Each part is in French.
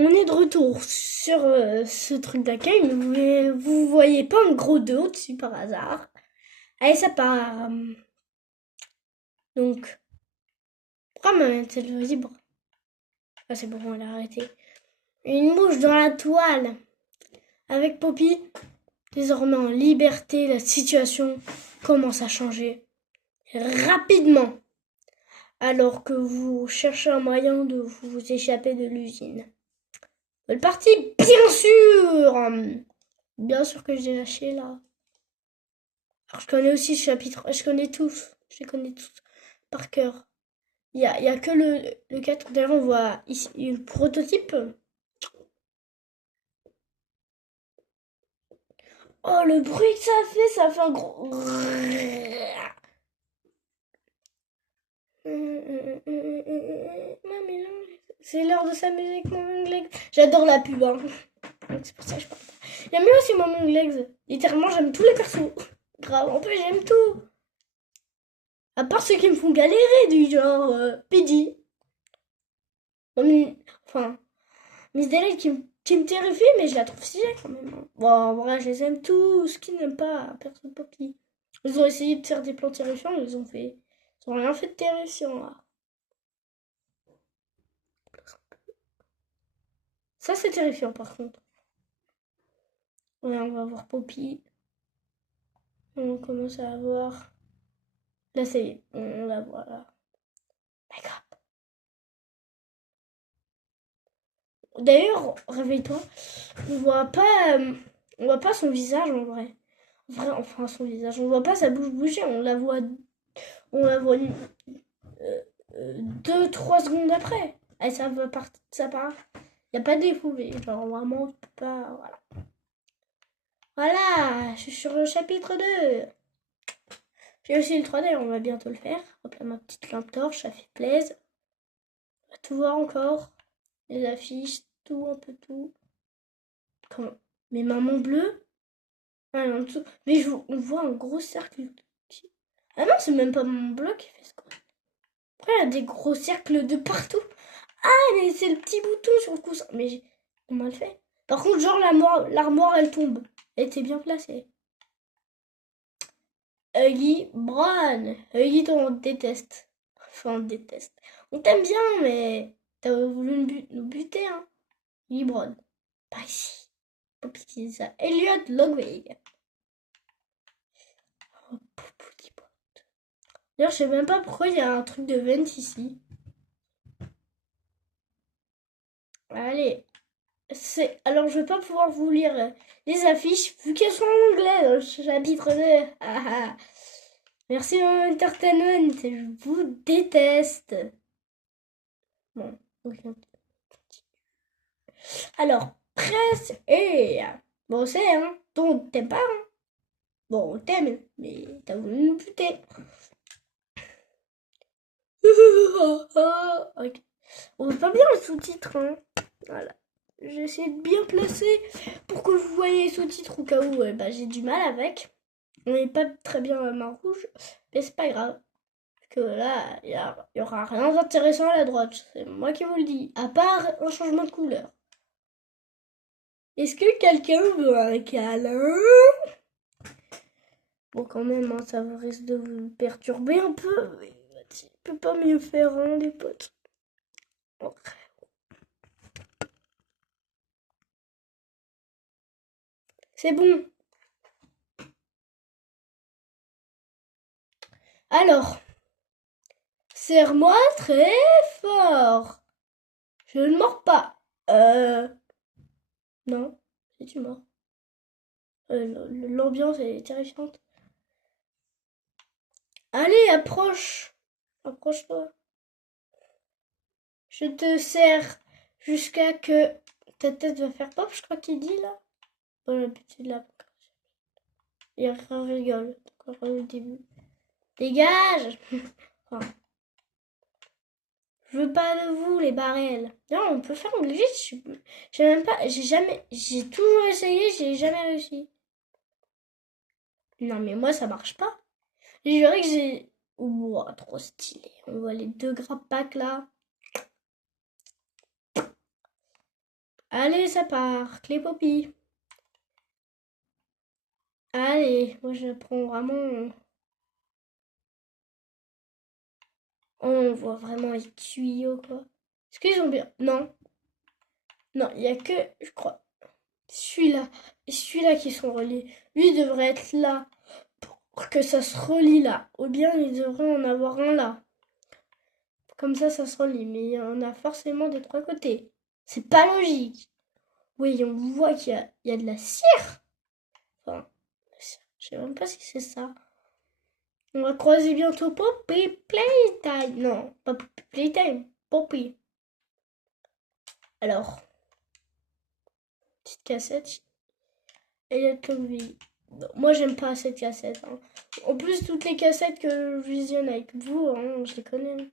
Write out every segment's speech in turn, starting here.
On est de retour sur ce truc d'accueil, mais vous voyez pas un gros 2 au-dessus par hasard. Allez, ça part. Donc, pourquoi ma main est libre? Ah, c'est bon, elle a arrêté. Une mouche dans la toile. Avec Poppy, désormais en liberté, la situation commence à changer rapidement. Alors que vous cherchez un moyen de vous échapper de l'usine. Le parti, bien sûr! Bien sûr que j'ai lâché là. Alors, je connais aussi ce chapitre. Je connais tous. Je les connais tous par cœur. Il y a que le 4. D'ailleurs, on voit ici le prototype. Oh, le bruit que ça fait un gros. Mamie, c'est l'heure de s'amuser avec mon Legs. J'adore la pub, hein. C'est pour ça que je parle. J'aime bien aussi mon Legs. Littéralement, j'aime tous les persos. Grave, en plus, j'aime tout. À part ceux qui me font galérer, du genre Pidgey. Enfin, Miss Delight qui me terrifie, mais je la trouve stylée quand même, hein. Bon, en vrai, je les aime tous. Qui n'aime pas personne Poppy? Ils ont essayé de faire des plans terrifiants, ils ont rien fait de terrifiant là. Ça, c'est terrifiant par contre. Ouais, on va voir Poppy. On commence à voir. Là, ça y est, on la voit là. D'accord. D'ailleurs, réveille-toi. On voit pas, on voit pas son visage en vrai. Enfin, son visage. On voit pas sa bouche bouger. On la voit 2-3 secondes après. Et ça va partir, ça part. Y a pas de défaut, mais genre vraiment, on peut pas. Voilà. Voilà, je suis sur le chapitre 2. J'ai aussi le 3D, on va bientôt le faire. Hop là, ma petite lampe torche, ça fait plaisir. On va tout voir encore. Les affiches, tout, un peu tout. Comment? Mes mamans bleues. Ah, en dessous. Mais on voit un gros cercle. Ah non, c'est même pas mon bleu qui fait ce quoi. Après, il y a des gros cercles de partout. Ah, mais c'est le petit bouton sur le coussin. Mais on m'a le fait. Par contre, genre, l'armoire, elle tombe. Elle était bien placée. Huggy Brown. Huggy, on te déteste. Enfin, on te déteste. On t'aime bien, mais t'as voulu nous buter, hein. Huggy Brown. Pas ici. Pas petit ça. Elliot Logwig. Oh, petit pot. D'ailleurs, je sais même pas pourquoi il y a un truc de vent ici. Allez. Alors, je vais pas pouvoir vous lire les affiches vu qu'elles sont en anglais dans le chapitre 2. Ah, ah. Merci Entertainment, je vous déteste. Bon, ok. Alors, presse et... Bon, c'est, hein, t'aimes pas, hein. Bon, on t'aime, mais t'as voulu nous buter. Ok. On voit pas bien le sous-titre, hein. Voilà. J'essaie de bien placer pour que vous voyez les sous-titres au cas où j'ai du mal avec. On n'est pas très bien à main rouge, mais c'est pas grave. Parce que là, y aura rien d'intéressant à la droite. C'est moi qui vous le dis. À part un changement de couleur. Est-ce que quelqu'un veut un câlin? Bon, quand même, hein, ça risque de vous perturber un peu. Mais tu peux pas mieux faire, hein, les potes. Bon. C'est bon. Alors, serre-moi très fort. Je ne mords pas. Non, si tu mords. L'ambiance est terrifiante. Allez, approche. Approche-toi. Je te serre jusqu'à que ta tête va faire pop, je crois qu'il dit là. Bon, l'habitude là. Il rigole. Encore au début. Dégage. Enfin, je veux pas de vous, les barrels. Non, on peut faire un glitch. J'ai même pas. J'ai toujours essayé, j'ai jamais réussi. Non, mais moi, ça marche pas. Je dirais que j'ai. Ouah, trop stylé. On voit les deux grappes packs là. Allez, ça part. Clé Poppy. Allez, moi je prends vraiment. Oh, on voit vraiment les tuyaux, quoi. Est-ce qu'ils ont bien. Non, non, il y a que, je crois, celui-là et celui-là qui sont reliés. Lui devrait être là pour que ça se relie là. Ou bien il devrait en avoir un là. Comme ça se relie. Mais il y en a forcément des trois côtés. C'est pas logique. Oui, on voit qu'il y a de la cire. Enfin, je sais même pas si c'est ça. On va croiser bientôt Poppy Playtime. Non, pas Poppy Playtime. Poppy. Alors, petite cassette. Elliot Convey. Moi, j'aime pas cette cassette. Hein. En plus, toutes les cassettes que je visionne avec vous, hein, je les connais.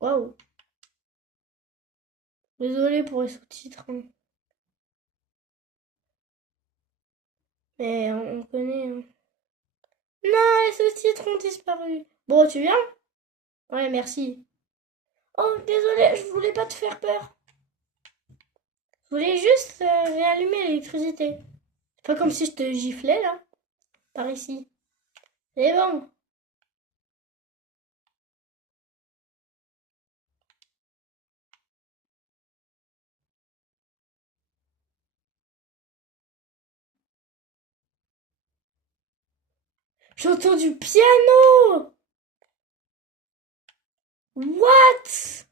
Waouh. Désolé pour les sous-titres. Hein. Mais on connaît. Hein. Non, les sous-titres ont disparu. Bon, tu viens? Ouais, merci. Oh, désolé, je voulais pas te faire peur. Je voulais juste réallumer l'électricité. C'est pas comme si je te giflais, là. Par ici. C'est bon. J'entends du piano. What?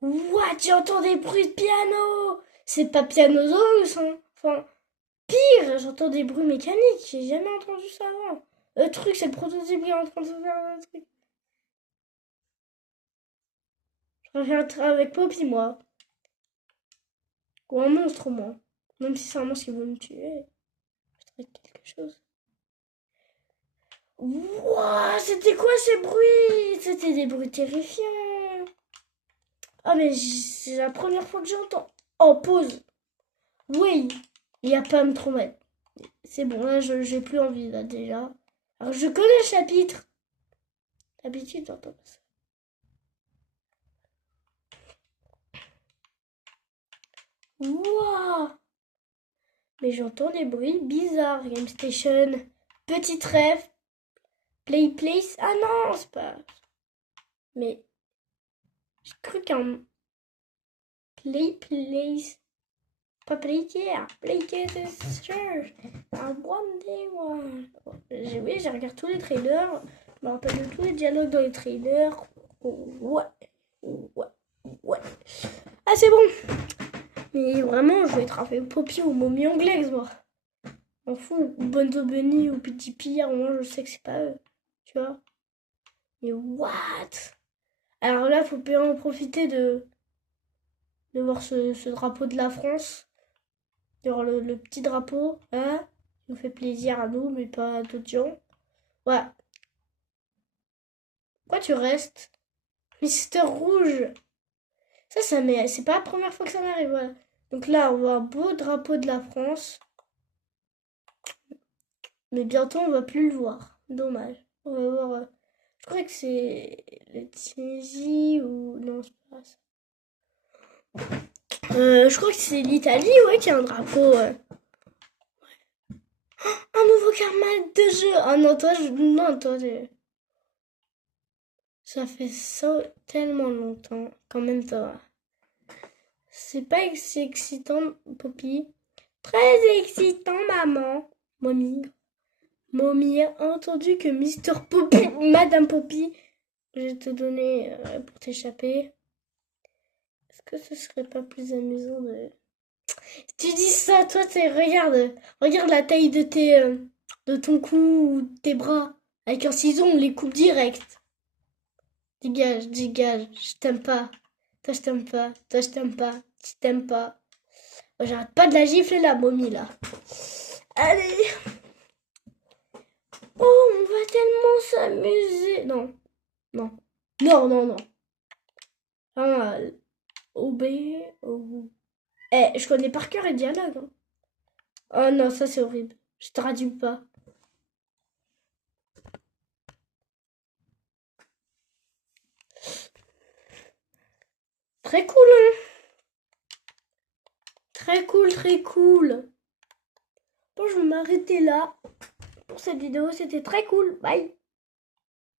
What? J'entends des bruits de piano. C'est pas Pianosaurus, hein. Enfin, pire, j'entends des bruits mécaniques. J'ai jamais entendu ça avant. Le truc, c'est le prototype qui est en train de se faire un truc. Je préfère avec Poppy, moi. Ou un monstre, moi. Même si c'est un monstre qui veut me tuer. Je ferais quelque chose. Wouah, c'était quoi ces bruits? C'était des bruits terrifiants. Ah, mais c'est la première fois que j'entends. Oh, pause. Oui, il n'y a pas à me tromper. C'est bon, là, j'ai plus envie, là, déjà. Alors, je connais le chapitre. D'habitude, j'entends pas ça. Wouah! Mais j'entends des bruits bizarres. Game Station, Petit Rêve, Play Place. Ah non, c'est pas. Mais j'ai cru qu'un Play Place. Pas Playcare. Playcare is sure. Un one day one. Oui, j'ai regardé tous les trailers. Je me rappelle de tous les dialogues dans les trailers. Ouais. Ouais. Ouais. Ah, c'est bon. Mais vraiment, je vais être avec Poppy ou Mommy anglaise, moi. M'en fous. Ou Bonzo Bunny ou Petit Pire, moi je sais que c'est pas eux. Tu vois. Mais what? Alors là, faut bien en profiter de voir ce drapeau de la France. De voir le petit drapeau. Hein? Qui nous fait plaisir à nous, mais pas à d'autres gens. Ouais. Pourquoi tu restes? Mister Rouge. C'est pas la première fois que ça m'arrive, voilà. Donc là, on voit un beau drapeau de la France. Mais bientôt, on va plus le voir. Dommage. On va voir. Je crois que c'est la Tunisie ou. Non, c'est pas ça. Je crois que c'est l'Italie, ouais, qui a un drapeau. Un nouveau karma de jeu. Ah non, toi, non, toi, ça fait ça tellement longtemps. Quand même, toi. C'est pas c'est excitant, Poppy. Très excitant, maman. Mommy. Mommy a entendu que Mister Poppy, Madame Poppy, je vais te donner pour t'échapper. Est-ce que ce serait pas plus amusant de... Tu dis ça, toi, regarde la taille de ton cou ou de tes bras. Avec un ciseau, on les coupe direct. Dégage, dégage, je t'aime pas. Toi, je t'aime pas. Toi, je t'aime pas. Je t'aime pas. Oh, j'arrête pas de la gifler, la momie, là. Allez. Oh, on va tellement s'amuser. Non. Non. Non, non, non. Ah, OB. Oh. Eh, je connais par cœur les dialogues. Hein. Oh non, ça c'est horrible. Je traduis pas. Très cool, hein. Très cool, très cool. Bon, je vais m'arrêter là pour cette vidéo. C'était très cool. Bye.